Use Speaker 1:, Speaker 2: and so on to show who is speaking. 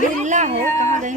Speaker 1: गिल्ला हो कहाँ गई?